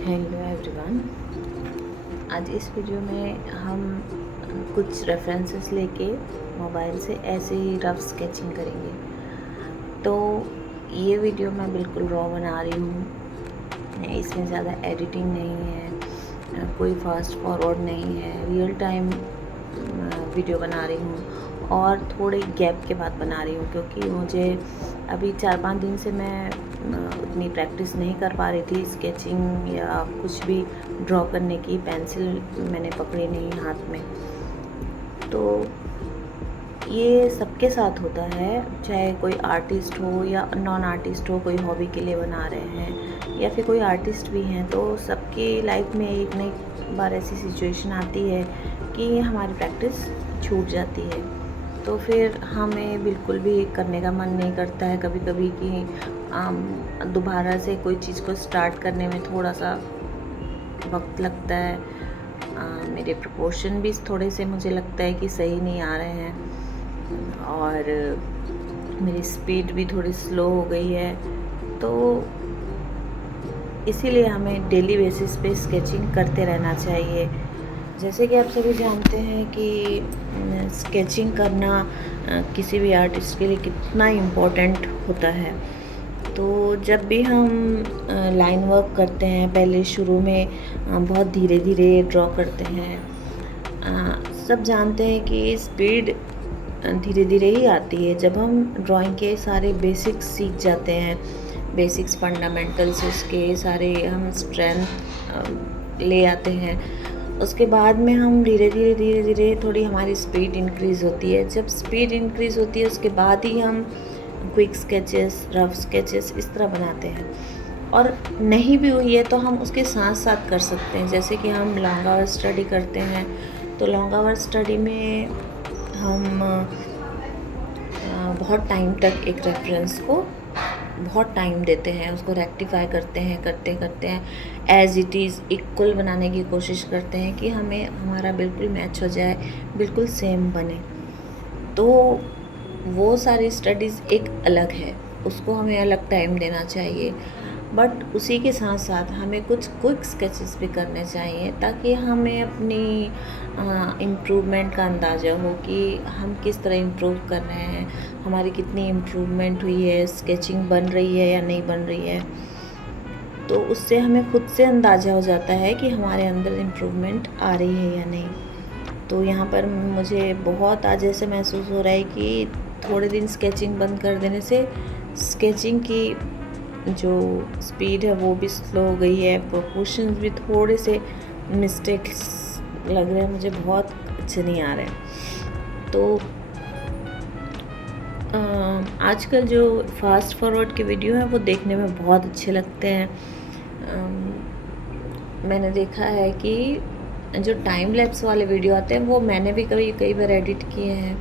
Hello everyone. आज इस video में हम कुछ रेफरेंसेस लेके मोबाइल से ऐसे ही रफ स्केचिंग करेंगे। तो ये वीडियो मैं बिल्कुल रॉ बना रही हूँ, इसमें ज़्यादा एडिटिंग नहीं है, कोई फास्ट फॉरवर्ड नहीं है, रियल टाइम वीडियो बना रही हूँ और थोड़े गैप के बाद बना रही हूँ क्योंकि मुझे अभी 4-5 दिन से मैं उतनी प्रैक्टिस नहीं कर पा रही थी स्केचिंग या कुछ भी ड्रॉ करने की। पेंसिल मैंने पकड़ी नहीं हाथ में। तो ये सबके साथ होता है, चाहे कोई आर्टिस्ट हो या नॉन आर्टिस्ट हो, कोई हॉबी के लिए बना रहे हैं या फिर कोई आर्टिस्ट भी हैं, तो सबकी लाइफ में एक न एक बार ऐसी सिचुएशन आती है कि हमारी प्रैक्टिस छूट जाती है। तो फिर हमें बिल्कुल भी करने का मन नहीं करता है कभी कभी कि दोबारा से कोई चीज़ को स्टार्ट करने में थोड़ा सा वक्त लगता है। मेरे प्रोपोर्शन भी थोड़े से मुझे लगता है कि सही नहीं आ रहे हैं और मेरी स्पीड भी थोड़ी स्लो हो गई है। तो इसीलिए हमें डेली बेसिस पे स्केचिंग करते रहना चाहिए। जैसे कि आप सभी जानते हैं कि स्केचिंग करना किसी भी आर्टिस्ट के लिए कितना इम्पोर्टेंट होता है। तो जब भी हम लाइन वर्क करते हैं, पहले शुरू में बहुत धीरे धीरे ड्रॉ करते हैं। सब जानते हैं कि स्पीड धीरे धीरे ही आती है जब हम ड्राइंग के सारे बेसिक्स सीख जाते हैं। बेसिक्स फंडामेंटल्स उसके सारे हम स्ट्रेंथ ले आते हैं। उसके बाद में हम धीरे धीरे थोड़ी हमारी स्पीड इंक्रीज़ होती है। जब स्पीड इंक्रीज़ होती है उसके बाद ही हम क्विक स्केचेस, रफ स्केचेस इस तरह बनाते हैं। और नहीं भी हुई है तो हम उसके साथ साथ कर सकते हैं। जैसे कि हम लॉन्ग आवर स्टडी करते हैं, तो लॉन्ग आवर स्टडी में हम बहुत टाइम तक एक रेफरेंस को बहुत टाइम देते हैं, उसको रेक्टिफाई करते हैं, करते हैं एज इट इज़ इक्वल बनाने की कोशिश करते हैं कि हमें हमारा बिल्कुल मैच हो जाए, बिल्कुल सेम बने। तो वो सारी स्टडीज़ एक अलग है, उसको हमें अलग टाइम देना चाहिए। बट उसी के साथ साथ हमें कुछ क्विक स्केचेस भी करने चाहिए ताकि हमें अपनी इम्प्रूवमेंट का अंदाज़ा हो कि हम किस तरह इम्प्रूव कर रहे हैं, हमारी कितनी इम्प्रूवमेंट हुई है, स्केचिंग बन रही है या नहीं बन रही है। तो उससे हमें खुद से अंदाज़ा हो जाता है कि हमारे अंदर इम्प्रूवमेंट आ रही है या नहीं। तो यहाँ पर मुझे बहुत आज ऐसे महसूस हो रहा है कि थोड़े दिन स्केचिंग बंद कर देने से स्केचिंग की जो स्पीड है वो भी स्लो हो गई है, प्रोपोर्शंस भी थोड़े से मिस्टेक्स लग रहे हैं, मुझे बहुत अच्छे नहीं आ रहे हैं। तो आजकल जो फास्ट फॉरवर्ड के वीडियो हैं वो देखने में बहुत अच्छे लगते हैं। मैंने देखा है कि जो टाइम लैप्स वाले वीडियो आते हैं वो मैंने भी कई बार एडिट किए हैं।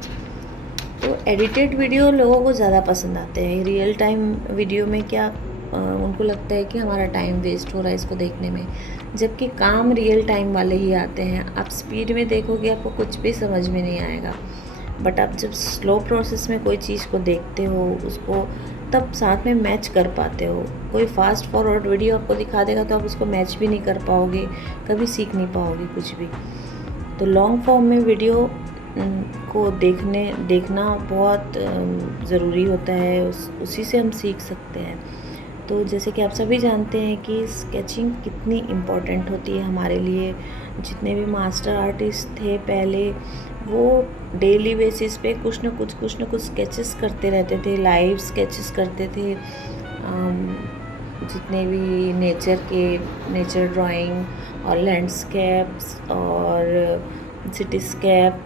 तो एडिटेड वीडियो लोगों को ज़्यादा पसंद आते हैं। रियल टाइम वीडियो में क्या उनको लगता है कि हमारा टाइम वेस्ट हो रहा है इसको देखने में, जबकि काम रियल टाइम वाले ही आते हैं। आप स्पीड में देखोगे आपको कुछ भी समझ में नहीं आएगा, बट आप जब स्लो प्रोसेस में कोई चीज़ को देखते हो उसको तब साथ में मैच कर पाते हो। कोई फास्ट फॉरवर्ड वीडियो आपको दिखा देगा तो आप उसको मैच भी नहीं कर पाओगे, कभी सीख नहीं पाओगे कुछ भी। तो लॉन्ग फॉर्म में वीडियो को देखना बहुत ज़रूरी होता है, उसी से हम सीख सकते हैं। तो जैसे कि आप सभी जानते हैं कि स्केचिंग कितनी इम्पोर्टेंट होती है हमारे लिए। जितने भी मास्टर आर्टिस्ट थे पहले, वो डेली बेसिस पे कुछ न कुछ स्केचेस करते रहते थे, लाइव स्केचेस करते थे। जितने भी नेचर ड्राइंग और लैंडस्केप्स और सिटीस्केप,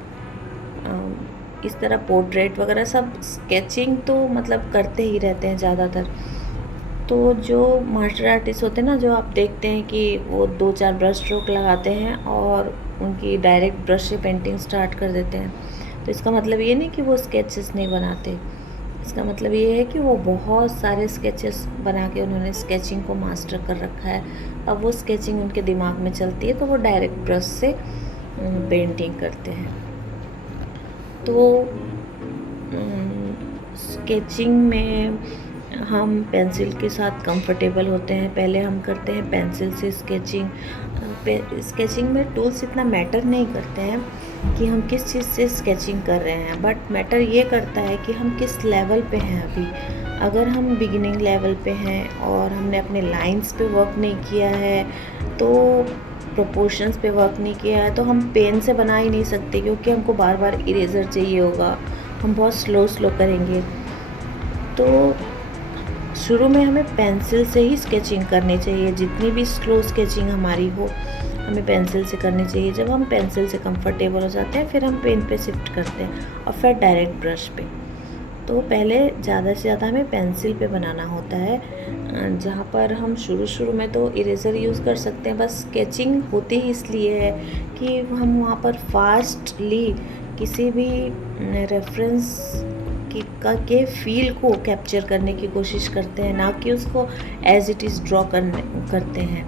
इस तरह पोर्ट्रेट वगैरह सब स्केचिंग तो मतलब करते ही रहते हैं ज़्यादातर। तो जो मास्टर आर्टिस्ट होते हैं ना, जो आप देखते हैं कि वो 2-4 ब्रश स्ट्रोक लगाते हैं और उनकी डायरेक्ट ब्रश से पेंटिंग स्टार्ट कर देते हैं। तो इसका मतलब ये नहीं कि वो स्केचेस नहीं बनाते, इसका मतलब ये है कि वो बहुत सारे स्केचेस बना के उन्होंने स्केचिंग को मास्टर कर रखा है। अब वो स्केचिंग उनके दिमाग में चलती है तो वो डायरेक्ट ब्रश से पेंटिंग करते हैं। तो स्केचिंग में हम पेंसिल के साथ कंफर्टेबल होते हैं, पहले हम करते हैं पेंसिल से स्केचिंग। स्केचिंग में टूल्स इतना मैटर नहीं करते हैं कि हम किस चीज़ से स्केचिंग कर रहे हैं, बट मैटर ये करता है कि हम किस लेवल पे हैं अभी। अगर हम बिगिनिंग लेवल पे हैं और हमने अपने लाइंस पे वर्क नहीं किया है, तो प्रोपोर्शंस पे वर्क नहीं किया है, तो हम पेन से बना ही नहीं सकते, क्योंकि हमको बार बार इरेज़र चाहिए होगा, हम बहुत स्लो करेंगे। तो शुरू में हमें पेंसिल से ही स्केचिंग करनी चाहिए, जितनी भी स्लो स्केचिंग हमारी हो हमें पेंसिल से करनी चाहिए। जब हम पेंसिल से कंफर्टेबल हो जाते हैं, फिर हम पेन पे शिफ्ट करते हैं और फिर डायरेक्ट ब्रश पे। तो पहले ज़्यादा से ज़्यादा हमें पेंसिल पे बनाना होता है, जहाँ पर हम शुरू में तो इरेज़र यूज़ कर सकते हैं, बस स्केचिंग होती ही इसलिए है कि हम वहाँ पर फास्टली किसी भी रेफरेंस के फील को कैप्चर करने की कोशिश करते हैं, ना कि उसको एज़ इट इज़ ड्रॉ करते हैं।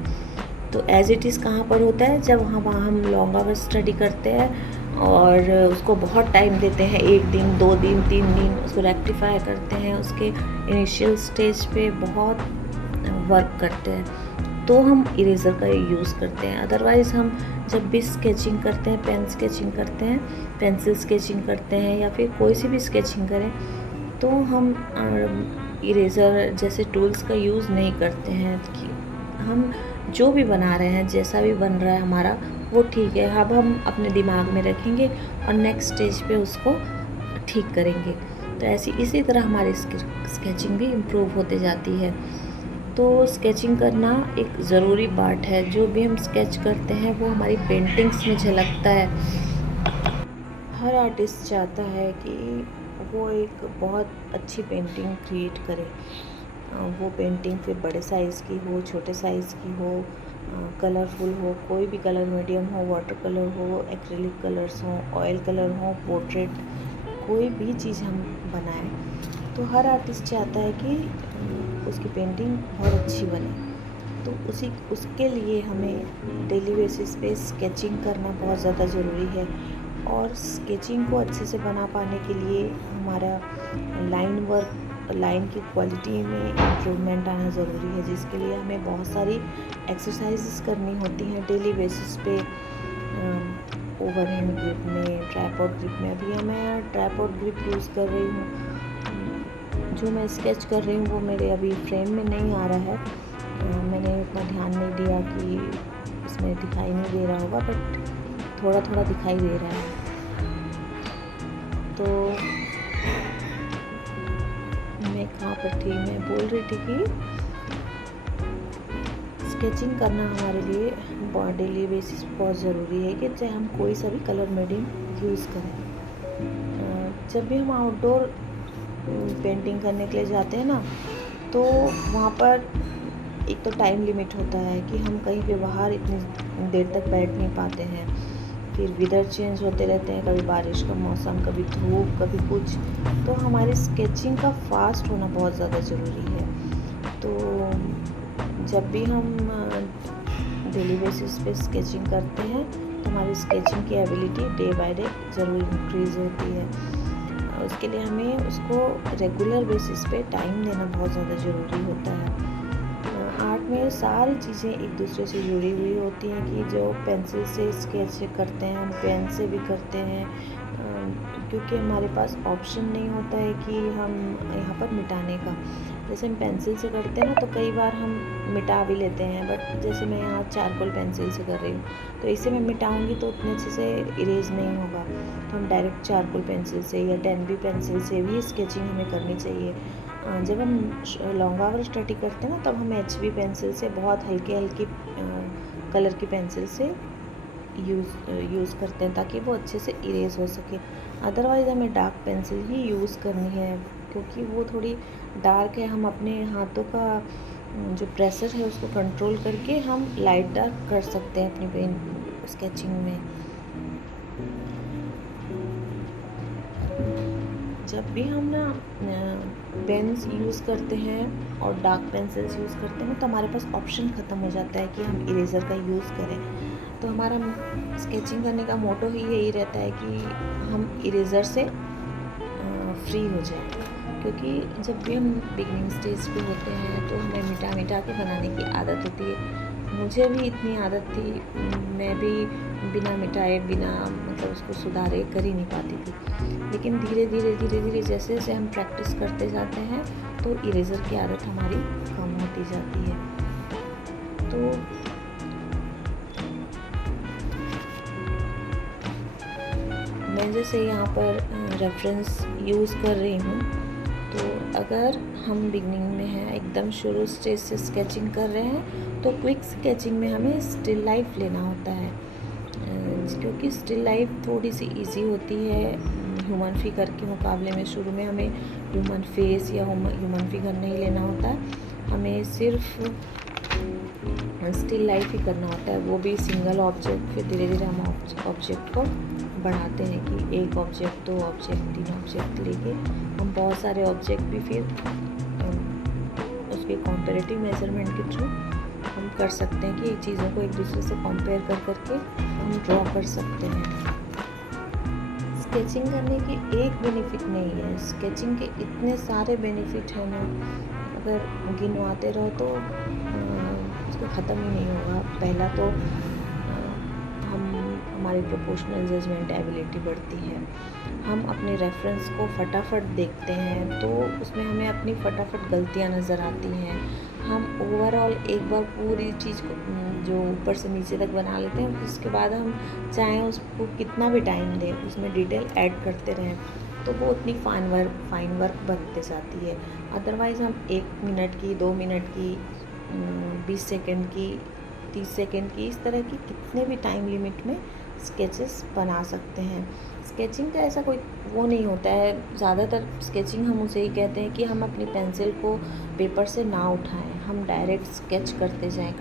तो एज़ इट इज़ कहाँ पर होता है, जब वहाँ हम लॉन्ग आवर्स स्टडी करते हैं और उसको बहुत टाइम देते हैं, 1 दिन 2 दिन 3 दिन उसको रेक्टिफाई करते हैं, उसके इनिशियल स्टेज पे बहुत वर्क करते हैं, तो हम इरेज़र का यूज़ करते हैं। अदरवाइज़ हम जब भी स्केचिंग करते हैं, पेन स्केचिंग करते हैं, पेंसिल स्केचिंग करते हैं या फिर कोई सी भी स्केचिंग करें, तो हम इरेज़र जैसे टूल्स का यूज़ नहीं करते हैं। कि हम जो भी बना रहे हैं, जैसा भी बन रहा है हमारा, वो ठीक है, अब हम अपने दिमाग में रखेंगे और नेक्स्ट स्टेज पे उसको ठीक करेंगे। तो इसी तरह हमारी स्केचिंग भी इम्प्रूव होते जाती है। तो स्केचिंग करना एक ज़रूरी पार्ट है, जो भी हम स्केच करते हैं वो हमारी पेंटिंग्स में झलकता है। हर आर्टिस्ट चाहता है कि वो एक बहुत अच्छी पेंटिंग क्रिएट करे। वो पेंटिंग फिर बड़े साइज़ की हो, छोटे साइज़ की हो, कलरफुल हो, कोई भी कलर मीडियम हो, वाटर कलर हो, एक्रिलिक कलर्स हो, ऑयल कलर हो, पोर्ट्रेट, कोई भी चीज़ हम बनाएं, तो हर आर्टिस्ट चाहता है कि उसकी पेंटिंग बहुत अच्छी बने। तो उसके लिए हमें डेली बेसिस पे स्केचिंग करना बहुत ज़्यादा ज़रूरी है, और स्केचिंग को अच्छे से बना पाने के लिए हमारा लाइन की क्वालिटी में इम्प्रूवमेंट आना ज़रूरी है, जिसके लिए हमें बहुत सारी एक्सरसाइजेस करनी होती हैं डेली बेसिस पे। ओवरहैंड ग्रिप में, ट्राइपॉड ग्रिप में। अभी मैं ट्राइपॉड ग्रिप यूज़ कर रही हूँ। जो मैं स्केच कर रही हूँ वो मेरे अभी फ्रेम में नहीं आ रहा है, मैंने उतना ध्यान नहीं दिया कि इसमें दिखाई नहीं दे रहा होगा, बट थोड़ा थोड़ा दिखाई दे रहा है। तो मैं कहाँ पर थी, मैं बोल रही थी कि स्केचिंग करना हमारे लिए डेली बेसिस बहुत ज़रूरी है, कि चाहे हम कोई सा भी कलर मीडियम यूज़ करें। जब भी हम आउटडोर पेंटिंग करने के लिए जाते हैं ना, तो वहाँ पर एक तो टाइम लिमिट होता है कि हम कहीं पे बाहर इतनी देर तक बैठ नहीं पाते हैं, फिर वेदर चेंज होते रहते हैं, कभी बारिश का मौसम, कभी धूप, कभी कुछ। तो हमारी स्केचिंग का फास्ट होना बहुत ज़्यादा ज़रूरी है। तो जब भी हम डेली बेसिस पे स्केचिंग करते हैं, तो हमारी स्केचिंग की एबिलिटी डे बाय डे ज़रूर इंक्रीज़ होती है। उसके लिए हमें उसको रेगुलर बेसिस पे टाइम देना बहुत ज़्यादा ज़रूरी होता है। आर्ट में सारी चीज़ें एक दूसरे से जुड़ी हुई होती हैं, कि जो पेंसिल से स्केच करते हैं हम पेन से भी करते हैं, क्योंकि हमारे पास ऑप्शन नहीं होता है कि हम यहाँ पर मिटाने का। जैसे हम पेंसिल से करते हैं ना, तो कई बार हम मिटा भी लेते हैं, बट जैसे मैं यहाँ चारकोल पेंसिल से कर रही हूँ, तो इसे मैं मिटाऊँगी तो उतने अच्छे से इरेज नहीं होगा। तो हम डायरेक्ट चारकोल पेंसिल से या 10B पेंसिल से भी स्केचिंग हमें करनी चाहिए। जब हम लॉन्ग आवर स्टडी करते हैं ना, तब हम HB पेंसिल से, बहुत हल्की कलर की पेंसिल से यूज़ करते हैं, ताकि वो अच्छे से इरेज हो सके। अदरवाइज़ हमें डार्क पेंसिल ही यूज़ करनी है, क्योंकि वो थोड़ी डार्क है। हम अपने हाथों का जो प्रेशर है उसको कंट्रोल करके हम लाइट डार्क कर सकते हैं अपनी पेन स्केचिंग में। जब भी हम ना पेन्स यूज़ करते हैं और डार्क पेंसिल्स यूज़ करते हैं, तो हमारे पास ऑप्शन ख़त्म हो जाता है कि हम इरेज़र का यूज़ करें। तो हमारा स्केचिंग करने का मोटो ही यही रहता है कि हम इरेज़र से फ्री हो जाए, क्योंकि जब भी हम बिगनिंग स्टेज पे होते हैं तो हमें मिटा मिटा के बनाने की आदत होती है। मुझे भी इतनी आदत थी, मैं भी बिना मिटाए, बिना मतलब उसको सुधारे कर ही नहीं पाती थी। लेकिन धीरे धीरे जैसे जैसे हम प्रैक्टिस करते जाते हैं तो इरेज़र की आदत हमारी कम होती जाती है। तो मैं जैसे यहाँ पर रेफरेंस यूज़ कर रही हूँ, तो अगर हम बिगनिंग में हैं, एकदम शुरू स्टेज से स्केचिंग कर रहे हैं, तो क्विक स्केचिंग में हमें स्टिल लाइफ लेना होता है, क्योंकि स्टिल लाइफ थोड़ी सी इजी होती है ह्यूमन फिगर के मुकाबले में। शुरू में हमें ह्यूमन फेस या ह्यूमन फिगर नहीं लेना होता है, हमें सिर्फ स्टिल लाइफ ही करना होता है, वो भी सिंगल ऑब्जेक्ट। फिर धीरे धीरे हम ऑब्जेक्ट को बढ़ाते हैं कि एक ऑब्जेक्ट, 2 ऑब्जेक्ट, 3 ऑब्जेक्ट लेके हम बहुत सारे ऑब्जेक्ट भी फिर उसके कॉम्पेरेटिव मेजरमेंट के थ्रू हम कर सकते हैं कि चीज़ों को एक दूसरे से कंपेयर कर करके हम ड्रॉ कर सकते हैं। स्केचिंग करने के एक बेनिफिट नहीं है, स्केचिंग के इतने सारे बेनिफिट हैं ना, अगर गिनवाते रहो तो उसका ख़त्म ही नहीं होगा। पहला तो हमारी प्रोपोर्शनल जजमेंट एबिलिटी बढ़ती है, हम अपने रेफरेंस को फटाफट देखते हैं तो उसमें हमें अपनी फटाफट गलतियां नज़र आती हैं। हम ओवरऑल एक बार पूरी चीज़ को जो ऊपर से नीचे तक बना लेते हैं, उसके बाद हम चाहें उसको कितना भी टाइम दें, उसमें डिटेल ऐड करते रहें, तो वो उतनी फाइन वर्क बनते जाती है। अदरवाइज़ हम 1 मिनट की, 2 मिनट की, 20 सेकेंड की, 30 सेकेंड की, इस तरह की कितने भी टाइम लिमिट में स्केचेस बना सकते हैं। स्केचिंग का ऐसा कोई वो नहीं होता है, ज़्यादातर स्केचिंग हम उसे ही कहते हैं कि हम अपनी पेंसिल को पेपर से ना उठाएं, हम डायरेक्ट स्केच करते जाएं।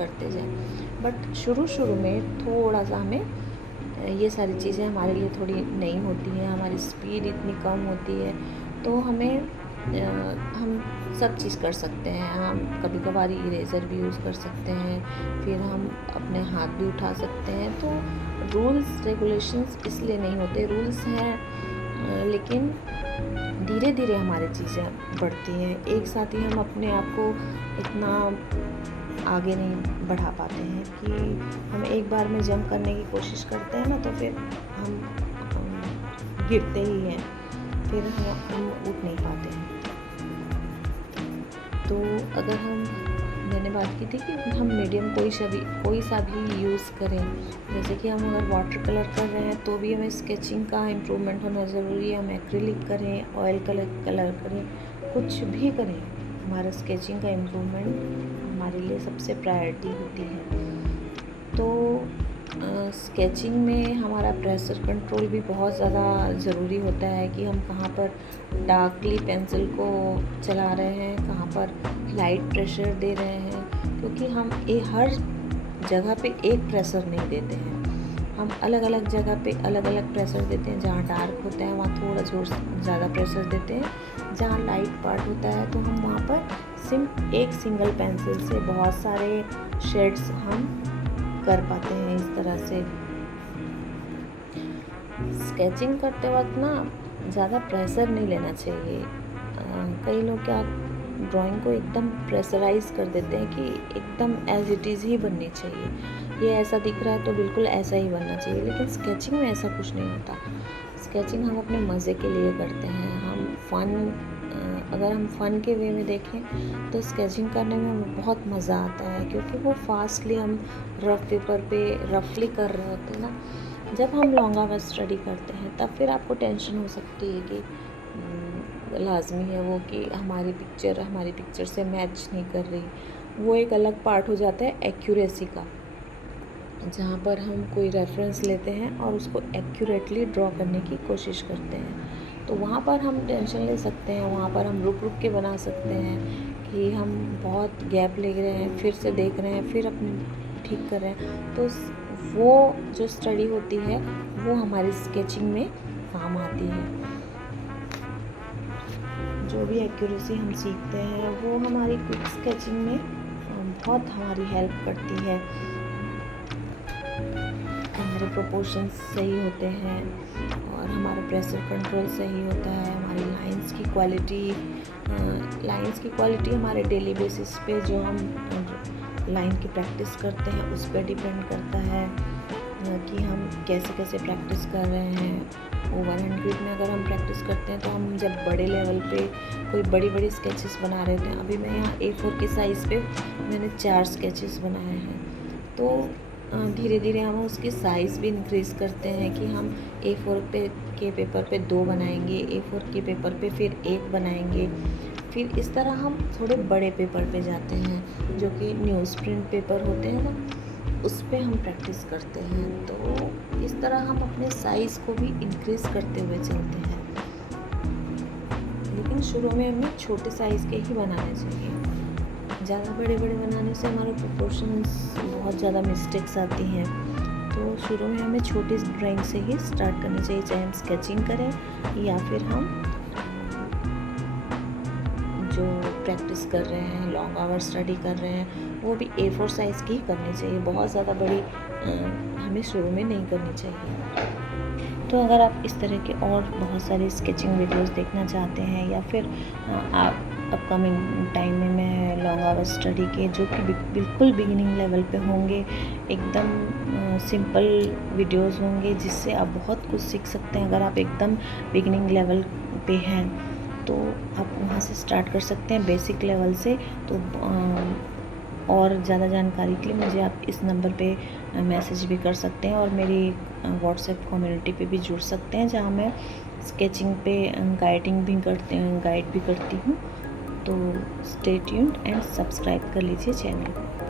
बट शुरू में थोड़ा सा हमें ये सारी चीज़ें हमारे लिए थोड़ी नई होती हैं, हमारी स्पीड इतनी कम होती है, तो हम सब चीज़ कर सकते हैं। हम कभी कभार इरेज़र भी यूज़ कर सकते हैं, फिर हम अपने हाथ भी उठा सकते हैं। तो रूल्स रेगुलेशंस इसलिए नहीं होते, रूल्स हैं लेकिन धीरे धीरे हमारी चीज़ें बढ़ती हैं, एक साथ ही हम अपने आप को इतना आगे नहीं बढ़ा पाते हैं कि हम एक बार में जंप करने की कोशिश करते हैं ना, तो फिर हम गिरते ही हैं, फिर हम उठ नहीं पाते हैं। तो अगर मैंने बात की थी कि हम मीडियम कोई सा भी यूज़ करें, जैसे कि हम अगर वाटर कलर कर रहे हैं तो भी हमें स्केचिंग का इम्प्रूवमेंट होना ज़रूरी है। हम एक्रिलिक करें, ऑयल कलर करें, कुछ भी करें, हमारा स्केचिंग का इम्प्रूवमेंट हमारे लिए सबसे प्रायोरिटी होती है। तो स्केचिंग में हमारा प्रेशर कंट्रोल भी बहुत ज़्यादा ज़रूरी होता है कि हम कहाँ पर डार्कली पेंसिल को चला रहे हैं, कहाँ पर लाइट प्रेशर दे रहे हैं, क्योंकि हम हर जगह पे एक प्रेशर नहीं देते हैं, हम अलग अलग जगह पे अलग अलग प्रेशर देते हैं। जहाँ डार्क होता है वहाँ थोड़ा ज़्यादा प्रेशर देते हैं, जहाँ लाइट पार्ट होता है तो हम वहाँ पर एक सिंगल पेंसिल से बहुत सारे शेड्स हम कर पाते हैं। इस तरह से स्केचिंग करते वक्त ना ज़्यादा प्रेशर नहीं लेना चाहिए। कई लोग क्या ड्राइंग को एकदम प्रेशराइज कर देते हैं कि एकदम एज इट इज़ ही बननी चाहिए, ये ऐसा दिख रहा है तो बिल्कुल ऐसा ही बनना चाहिए, लेकिन स्केचिंग में ऐसा कुछ नहीं होता। स्केचिंग हम अपने मज़े के लिए करते हैं, अगर हम फ़न के वे में देखें तो स्केचिंग करने में हमें बहुत मज़ा आता है, क्योंकि वो फास्टली हम रफ पेपर पे रफली कर रहे होते हैं ना। जब हम लॉन्ग आवर स्टडी करते हैं तब फिर आपको टेंशन हो सकती है कि लाजमी है वो कि हमारी पिक्चर से मैच नहीं कर रही। वो एक अलग पार्ट हो जाता है एक्यूरेसी का, जहाँ पर हम कोई रेफरेंस लेते हैं और उसको एक्यूरेटली ड्रॉ करने की कोशिश करते हैं, तो वहाँ पर हम टेंशन ले सकते हैं, वहाँ पर हम रुक के बना सकते हैं कि हम बहुत गैप ले रहे हैं, फिर से देख रहे हैं, फिर अपने ठीक कर रहे हैं। तो वो जो स्टडी होती है वो हमारी स्केचिंग में काम आती है। जो भी एक्यूरेसी हम सीखते हैं वो हमारी क्विक स्केचिंग में बहुत हमारी हेल्प करती है। हमारे प्रोपोर्शंस सही होते हैं और हमारा प्रेशर कंट्रोल सही होता है, हमारी लाइंस की क्वालिटी हमारे डेली बेसिस पे जो हम लाइन की प्रैक्टिस करते हैं उस पर डिपेंड करता है कि हम कैसे कैसे प्रैक्टिस कर रहे हैं। ओवर हैंड ग्रिड में अगर हम प्रैक्टिस करते हैं तो हम जब बड़े लेवल पे कोई बड़ी बड़ी स्केचेस बना रहे थे, अभी मैं यहाँ A4 के साइज़ पे मैंने 4 स्केचेस बनाए हैं, तो धीरे धीरे हम उसकी साइज़ भी इंक्रीज़ करते हैं कि हम A4 के पेपर पे 2 बनाएंगे, A4 के पेपर पे फिर 1 बनाएंगे, फिर इस तरह हम थोड़े बड़े पेपर पे जाते हैं जो कि न्यूज़ प्रिंट पेपर होते हैं ना, उस पर हम प्रैक्टिस करते हैं। तो इस तरह हम अपने साइज़ को भी इंक्रीज़ करते हुए चलते हैं, लेकिन शुरू में हमें छोटे साइज़ के ही बनाने चाहिए। ज़्यादा बड़े बड़े बनाने से हमारे प्रोपोर्शंस बहुत ज़्यादा मिस्टेक्स आती हैं, तो शुरू में हमें छोटी ड्राइंग से ही स्टार्ट करनी चाहिए, चाहे हम स्केचिंग करें या फिर हम जो प्रैक्टिस कर रहे हैं, लॉन्ग आवर स्टडी कर रहे हैं, वो भी A4 साइज़ की ही करनी चाहिए। बहुत ज़्यादा बड़ी हमें शुरू में नहीं करनी चाहिए। तो अगर आप इस तरह के और बहुत सारी स्केचिंग वीडियोस देखना चाहते हैं या फिर आप अपकमिंग टाइम में मैं लॉन्ग आवर स्टडी के जो कि बिल्कुल बिगिनिंग लेवल पे होंगे, एकदम सिंपल वीडियोस होंगे जिससे आप बहुत कुछ सीख सकते हैं। अगर आप एकदम बिगिनिंग लेवल पे हैं तो आप वहाँ से स्टार्ट कर सकते हैं बेसिक लेवल से। तो और ज़्यादा जानकारी के लिए मुझे आप इस नंबर पे मैसेज भी कर सकते हैं और मेरी व्हाट्सएप कम्युनिटी पे भी जुड़ सकते हैं, जहाँ मैं स्केचिंग पे गाइड भी करती हूँ। तो स्टे ट्यून्ड एंड सब्सक्राइब कर लीजिए चैनल को।